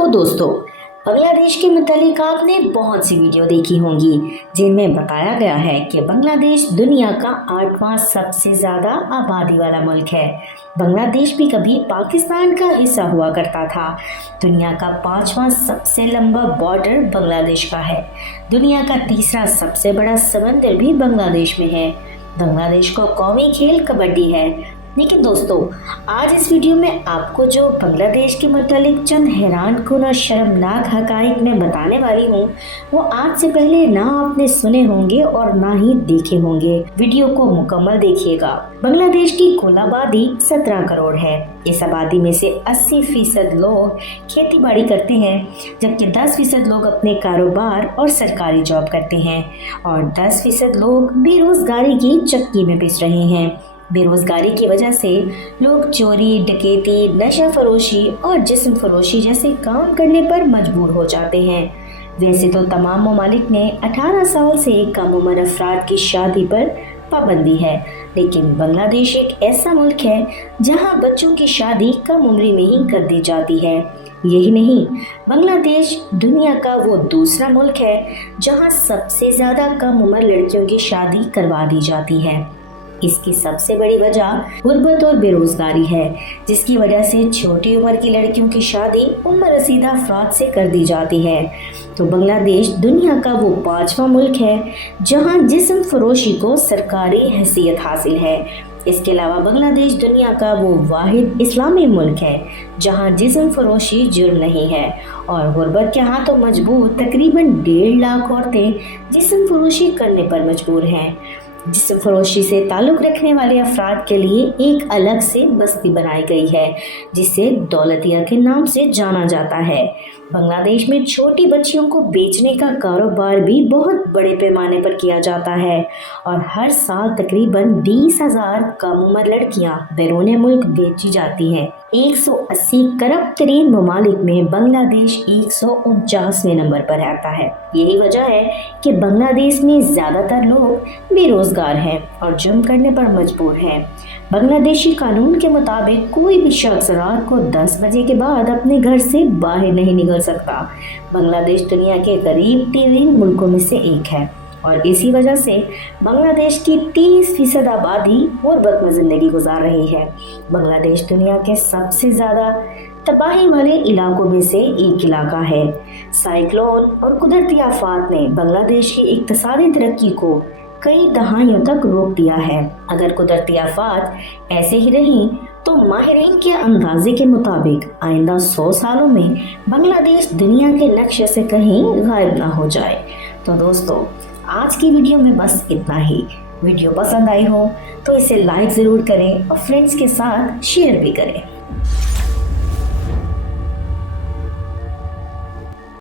तो दोस्तों, बांग्लादेश के मुतालिक आपने बहुत सी वीडियो देखी होंगी जिनमें बताया गया है कि बांग्लादेश दुनिया का 8वां सबसे ज़्यादा आबादी वाला मुल्क है। बांग्लादेश भी कभी पाकिस्तान का हिस्सा हुआ करता था। दुनिया का 5वां सबसे लंबा बॉर्डर बांग्लादेश का है। दुनिया का तीसरा सबसे बड़ा समंदर भी बांग्लादेश में है। बांग्लादेश का कौमी खेल कबड्डी है। लेकिन दोस्तों, आज इस वीडियो में आपको जो बांग्लादेश के मुतालिक चंद हैरानकुन और शर्मनाक हकाइक मैं बताने वाली हूँ, वो आज से पहले ना आपने सुने होंगे और ना ही देखे होंगे। वीडियो को मुकम्मल देखिएगा। बांग्लादेश की कुल आबादी 17 करोड़ है। इस आबादी में से 80% लोग खेती बाड़ी करते हैं, जबकि 10% लोग अपने कारोबार और सरकारी जॉब करते हैं और 10% लोग बेरोजगारी की चक्की में पिस रहे हैं। बेरोजगारी की वजह से लोग चोरी, डकैती, नशा फरोशी और जिस्म फरोशी जैसे काम करने पर मजबूर हो जाते हैं। वैसे तो तमाम ममालिक में 18 साल से कम उम्र अफराद की शादी पर पाबंदी है, लेकिन बांग्लादेश एक ऐसा मुल्क है जहां बच्चों की शादी कम उम्र में ही कर दी जाती है। यही नहीं, बांग्लादेश दुनिया का वो दूसरा मुल्क है जहां सबसे ज़्यादा कम उम्र लड़कियों की शादी करवा दी जाती है। इसकी सबसे बड़ी वजह गुर्बत और बेरोजगारी है, जिसकी वजह से छोटी उम्र की लड़कियों की शादी उम्र रसीदा अफराद से कर दी जाती है। तो बांग्लादेश दुनिया का वो 5वां मुल्क है जहां जिस्म फरोशी को सरकारी हैसियत हासिल है। इसके अलावा बांग्लादेश दुनिया का वो वाहिद इस्लामी मुल्क है जहां जिस्म फरोशी जुर्म नहीं है और गुर्बत के हाथों मजबूर तकरीबन 1.5 लाख औरतें जिस्म फरोशी करने पर मजबूर हैं। जिस्म फरोशी से ताल्लुक़ रखने वाले अफराद के लिए एक अलग से बस्ती बनाई गई है जिसे दौलतिया के नाम से जाना जाता है। बांग्लादेश में छोटी बच्चियों को बेचने का कारोबार भी बहुत बड़े पैमाने पर किया जाता है और हर साल तकरीबन 20,000 कम उम्र लड़कियां बैरून मुल्क बेची जाती हैं। 180 करप्ट तरीन ममालिक में बांग्लादेश 149वें नंबर पर आता है। यही वजह है कि बांग्लादेश में ज़्यादातर लोग बेरोजगार हैं और जुर्म करने पर मजबूर हैं। बांग्लादेशी कानून के मुताबिक कोई भी शख्स रात को 10 बजे के बाद अपने घर से बाहर नहीं निकल सकता। बांग्लादेश दुनिया के गरीब 3 मुल्कों में से एक है और इसी वजह से बांग्लादेश की 30% आबादी गुर्बत में ज़िंदगी गुजार रही है। बांग्लादेश दुनिया के सबसे ज़्यादा तबाही वाले इलाकों में से एक इलाका है। साइक्लोन और कुदरती आफात ने बांग्लादेश की इक्तिसादी तरक्की को कई दहाइयों तक रोक दिया है। अगर कुदरती आफात ऐसे ही रही तो माहिरीन के अंदाजे के मुताबिक आइंदा 100 सालों में बांग्लादेश दुनिया के नक्शे से कहीं गायब ना हो जाए। तो दोस्तों, आज की वीडियो में बस इतना ही। वीडियो पसंद आई हो तो इसे लाइक ज़रूर करें और फ्रेंड्स के साथ शेयर भी करें।